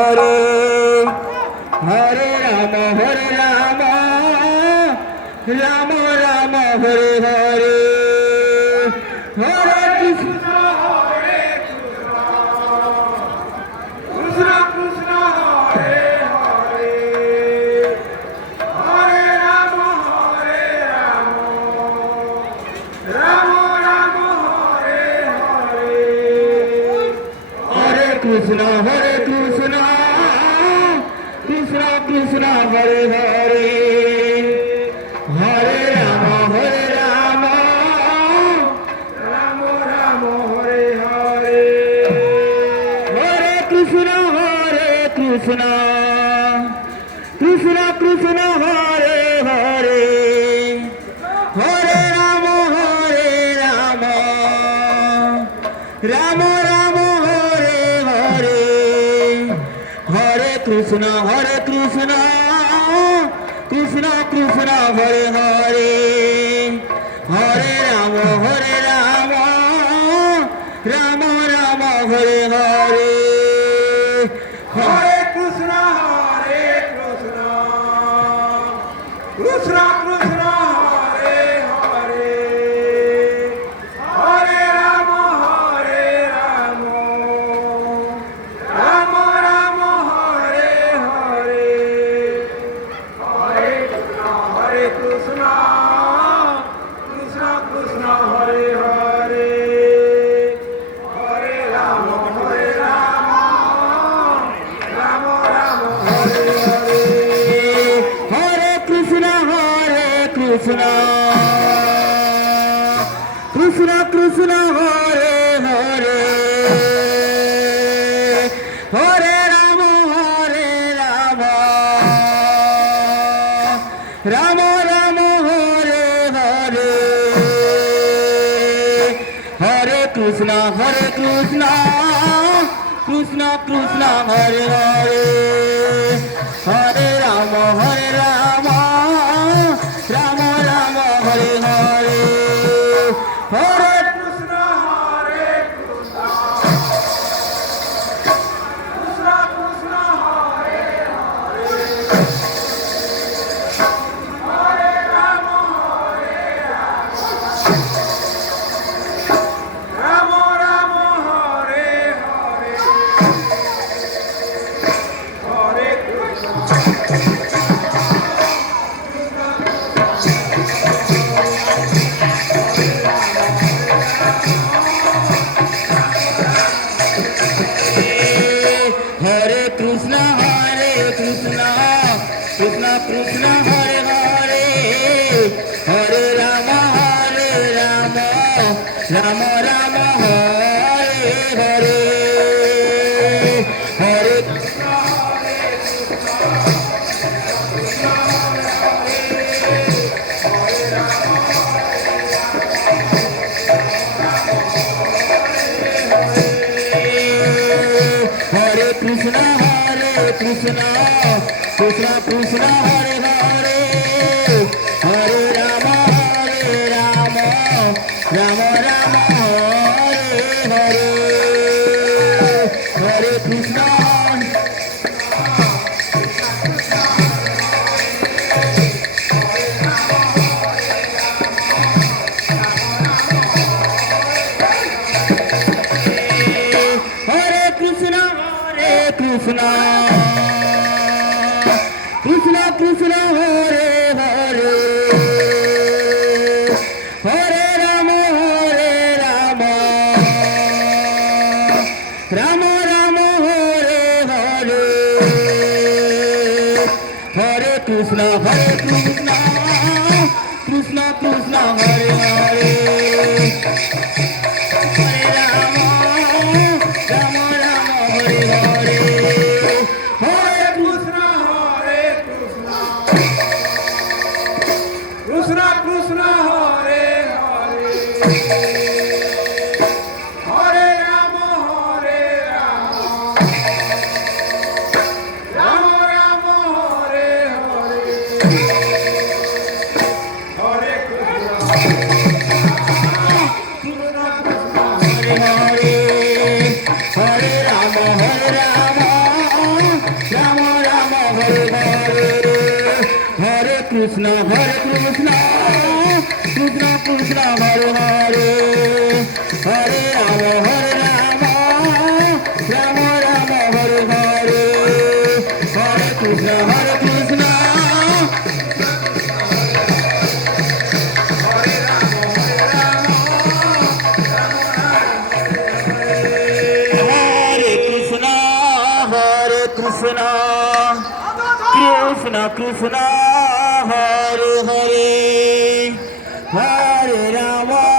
Hare Hare Rama Rama Rama Hare Hare Hare Krishna Hare Krishna Krishna Hare Hare Hare Rama Rama Rama Hare Hare Hare Krishna Krishna Krishna Hare Hare Hare Rama Rama Rama Hare Hare Hare Krishna Krishna Krishna Hare Hare Hare Rama Rama Rama Hare Hare Hare Krishna Krishna Krishna Hare Hare Hare Rama Rama Rama Hare Hare Hare Krishna Krishna Krishna Hare Hare Hare Rama Rama Rama Hare Hare Hare Krishna Krishna Krishna Hare Hare Hare Rama Rama Rama Hare Hare Hare Krishna Krishna Krishna Hare Hare Hare Rama Rama Rama Hare Hare Hare Krishna Krishna Krishna Hare Hare Hare Rama Rama Rama Hare Hare Hare Krishna Krishna Krishna Hare Hare Rama Rama Hare Hare Hare Hare Krishna Krishna Krishna Hare Hare Hare Rama Rama Rama Hare Hare Hare Krishna Krishna Krishna Hare Hare Hare Rama Rama Rama Hare Hare Hare Krishna Hare Krishna Krishna Krishna Hare Hare Hare Rama Rama Rama Hare Hare Hare Krishna Krishna Hare Hare Hare Rama Rama Hare Hare Hare Krishna Krishna Hare Hare Hare Rama Rama Rama Hare Hare Hare Krishna ঘরে ঘরে হরে Krishna Krishna Krishna Hare Hare Hare Ram Ram Ram Hare Hare Hare Krishna Krishna Hare Krishna, Krishna Krishna, Hare Hare, Hare Rama.